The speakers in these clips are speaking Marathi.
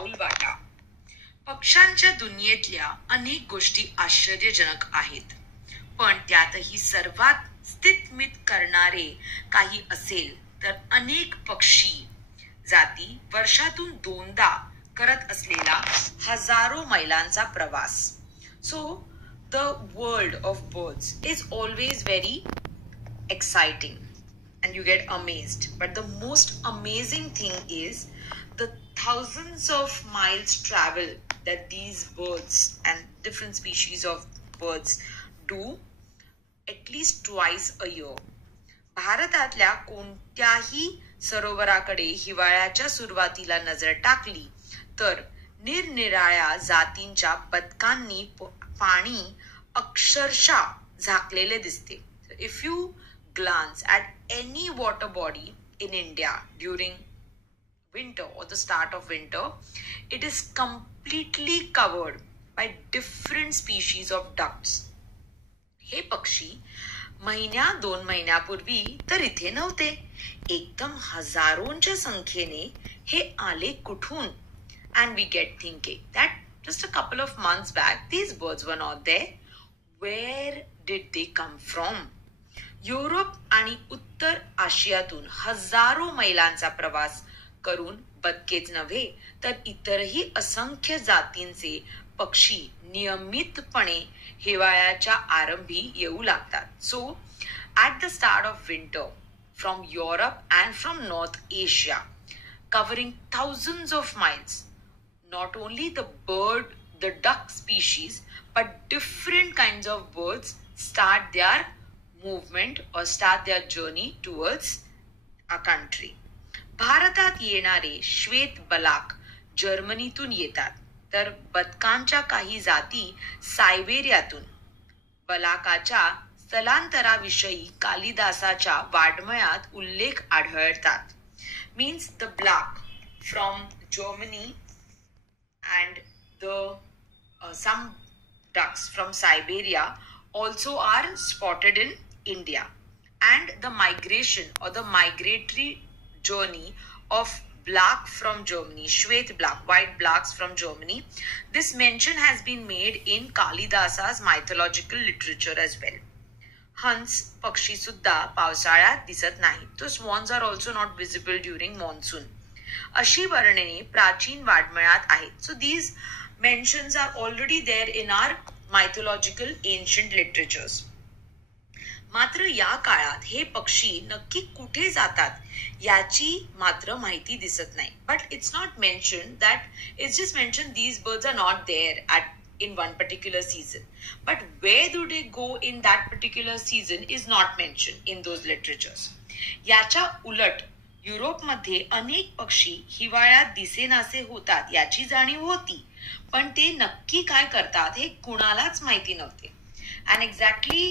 पाऊल वाटा. पक्ष्यांच्या दुनियेतल्या अनेक गोष्टी आश्चर्यजनक आहेत, पण त्यातही सर्वात स्थितमित करणारे काही असेल तर अनेक पक्षी जाती वर्षातून दोनदा करत असलेला हजारो मैलांचा प्रवास. So the world of birds is always very exciting and you get amazed, but the most amazing thing is the thousands of miles travel that these birds and different species of birds do at least twice a year. भारतातल्या कोणत्याही सरोवराकडे हिवाळ्याच्या सुरुवातीला नजर टाकली तर निरनिराळ्या जातींच्या बदकांनी पाणी अक्षरशः झाकलेले दिसते. If you glance at any water body in India during winter or the start of winter, it is completely covered by different species of ducks. हे पक्षी दोन महिन्यापूर्वी तर इथे नव्हते. एकदम हजारोंच्या संख्येने हे आले कुठून? And we get thinking that just a couple of months back these birds were not there. Where did they come from? Europe आणि उत्तर आशियातून हजारो मैलांचा प्रवास करून बदकेच नव्हे तर इतरही असंख्य जातींचे पक्षी नियमितपणे हिवाळ्याच्या आरंभी येऊ लागतात. So at the start of winter from Europe and from north Asia covering thousands of miles, not only the duck species, but different kinds of birds start their movement or start their journey towards a country. भारतात येणारे श्वेत बलाक जर्मनीतून येतात, तर बदकांच्या काही जाती सायबेरियातून. बलाकाच्या स्थलांतराविषयी कालिदासाच्या वाङ्मयात उल्लेख आढळतात. Means the black from Germany and some ducks from Siberia also are spotted in India. And the migration or the migratory journey of black from Germany, Shwet black, white blacks from Germany, this mention has been made in Kalidasa's mythological literature as well. हंस पक्षी सुद्धा पावसाळ्यात दिसत नाही. तो swans are also not visible during monsoon. अशी वर्णने प्राचीन वाङ्मयात आहेत. So these mentions are already there in our mythological ancient literatures. मात्र या काळात हे पक्षी नक्की कुठे जातात याची मात्र माहिती दिसत नाही. But it's not mentioned that, it's just mentioned these birds are not there in one particular season. But where do they go in that particular season is not mentioned in those literatures. याच्या उलट युरोपमध्ये अनेक पक्षी हिवाळ्यात दिसेनासे होतात याची जाणीव होती, पण ते नक्की काय करतात हे कुणालाच माहिती नव्हते. And exactly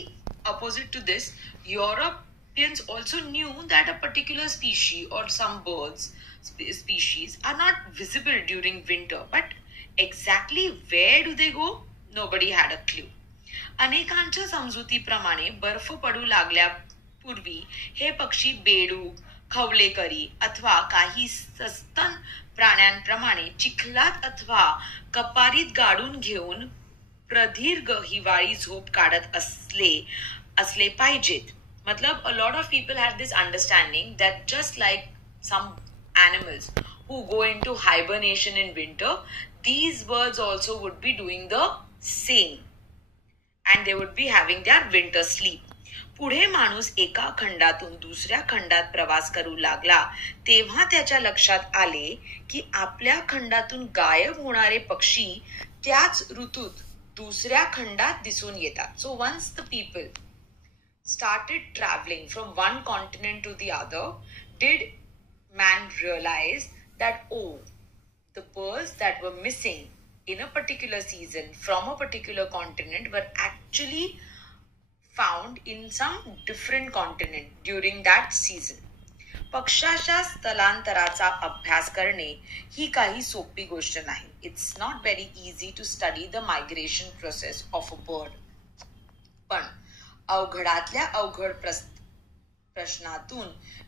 opposite to this, Europeans also knew that a particular species or some birds species are not visible during winter, but exactly where do they go? Nobody had a clue. अनेकांच्या समजुतीप्रमाणे बर्फ पडू लागल्यापूर्वी हे पक्षी बेडूक, खवलेकरी अथवा काही सस्तन प्राण्यांप्रमाणे चिखलात अथवा कपारीत गाडून घेऊन प्रदीर्घ हिवाळी झोप काढत असले पाहिजेत. मतलब a lot of people have this understanding that just like some animals who go into hibernation in winter, these birds also would be doing the same and they would be having their winter sleep. पुढे माणूस एका खंडातून दुसऱ्या खंडात प्रवास करू लागला तेव्हा त्याच्या लक्षात आले की आपल्या खंडातून गायब होणारे पक्षी त्याच ऋतूत दुसऱ्या खंडात दिसून येतात. So once the people started traveling from one continent to the other, did man realize that, oh, the birds that were missing in a particular season from a particular continent were actually found in some different continent during that season. पक्षाच्या स्थलांतराचा अभ्यास करणे ही काही सोपी गोष्ट नाही. It's not very easy to study the migration process of a bird. पण अवघडातल्या अवघड प्रश्नातून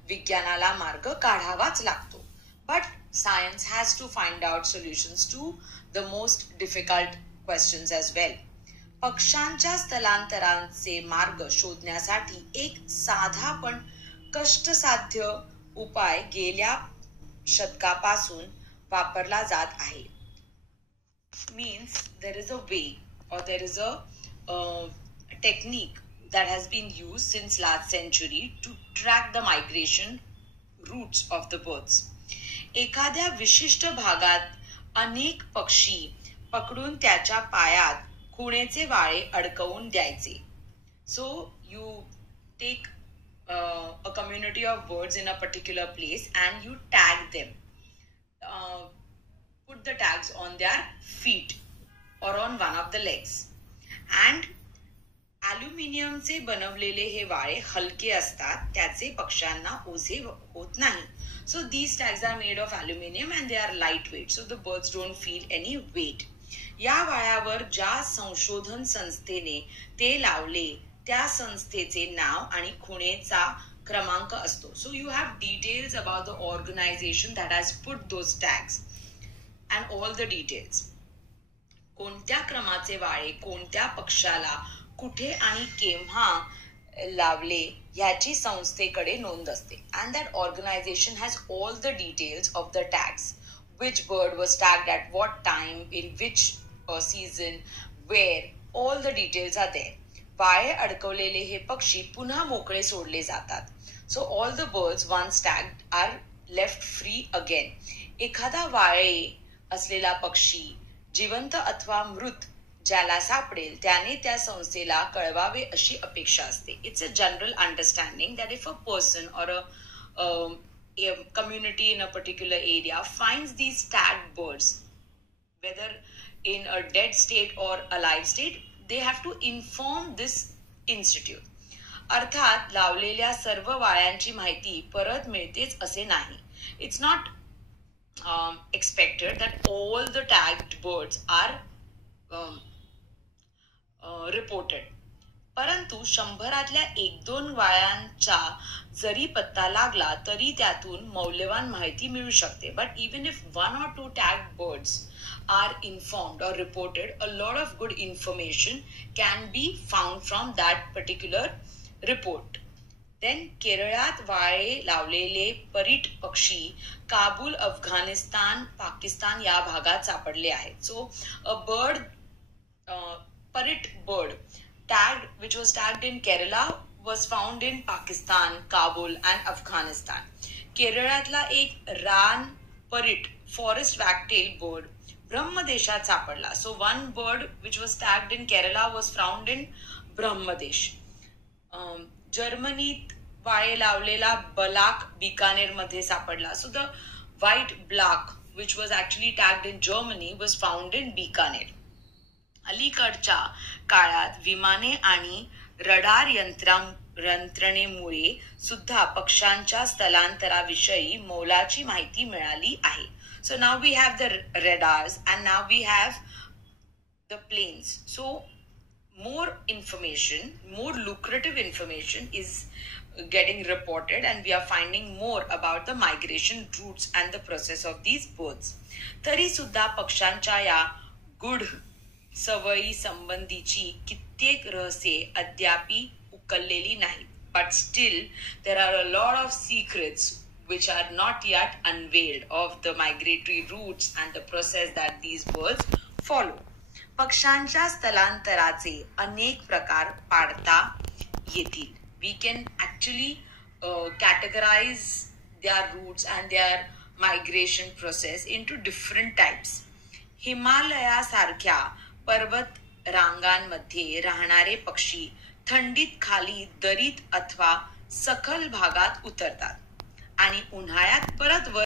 विज्ञानाला मार्ग काढावाच लागतो. But science has to find out solutions to the most difficult questions as well. पक्ष्यांच्या स्थलांतराचे मार्ग शोधण्यासाठी एक साधा पण कष्टसाध्य उपाय गेल्या शतकापासून वापरला जात आहे. Means there is a way or there is a technique that has been used since last century to track the migration routes of the birds. एखाद्या विशिष्ट भागात अनेक पक्षी पकडून त्याच्या पायात खुणेचे वाळे अडकवून द्यायचे. So you take a community of birds in a particular place and you tag them. Put the tags on their feet or on one of the legs. And ॲल्युमिनियमचे बनवलेले हे वाळे हलके असतात, त्याचे पक्ष्यांना ओझे होत नाही. So these tags are made of aluminum and they are lightweight, so the birds don't feel any weight. या वाळ्यावर ज्या संशोधन संस्थेने ते लावले त्या संस्थेचे नाव आणि खुणेचा क्रमांक असतो. So you have details about the organization that has put those tags and all the details. कोणत्या क्रमाचे वाळे कोणत्या पक्षाला कुठे आणि केव्हा लावले याची संस्थेकडे नोंद असते. And that organization has all the details of the tags. Which bird was tagged at what time, in which season, where, all the details are there. वाळे अडकवलेले हे पक्षी पुन्हा मोकळे सोडले जातात. So all the birds once tagged are left free again. एखादा वाळे असलेला पक्षी जिवंत अथवा मृत ज्याला सापडेल त्याने त्या संस्थेला कळवावे अशी अपेक्षा असते. It's a general understanding that if a person or a community in a particular area finds these tagged birds, whether in a dead state or alive state, they have to inform this institute. अर्थात लावलेल्या सर्व वाळ्यांची माहिती परत मिळतेच असे नाही. It's not expected that all the tagged birds are reported. परंतु 100तल्या 1-2 वाळ्यांचा जरी पत्ता लागला तरी त्यातून मौल्यवान माहिती मिळू शकते. But even if 1 or 2 tagged birds are informed or reported, a lot of good information can be found from that particular report. Then केरळात वाळे लावलेले परीट पक्षी काबूल, अफगाणिस्तान, पाकिस्तान या भागात सापडले आहेत. So a bird, parit bird tagged, which was tagged in Kerala, was found in Pakistan, Kabul and Afghanistan. केरळातला एक रान परीट forest wagtail bird ब्रह्मदेशात सापडला. So one bird which was tagged in Kerala was found in Brahmadesh. जर्मनीत वाळे लावलेला बलाक बिकानेर मध्ये सापडला. So the white black which was actually tagged in Germany was found in Bikaner. अलीकडच्या काळात विमाने आणि रडार यंत्रणेमुळे सुद्धा पक्ष्यांच्या स्थलांतराविषयी मोलाची माहिती मिळाली आहे. So now we have the radars and now we have the planes. So more information, more lucrative information is getting reported and we are finding more about the migration routes and the process of these birds. तरी सुद्धा पक्ष्यांच्या या गुढ सवयी संबंधीची कित्येक रहस्ये अद्यापी उकललेली नाहीत. But still there are a lot of secrets which are not yet unveiled of the migratory routes and the process that these birds follow. पक्ष्यांच्या स्थलांतराचे अनेक प्रकार पाडता येतील. We can actually categorize their routes and their migration process into different types. हिमालयासारख्या पर्वत रांगांमध्ये राहणारे पक्षी थंडीत खाली दरीत अथवा सखल भागात उतरतात आणि उन्हाळ्यात परत वर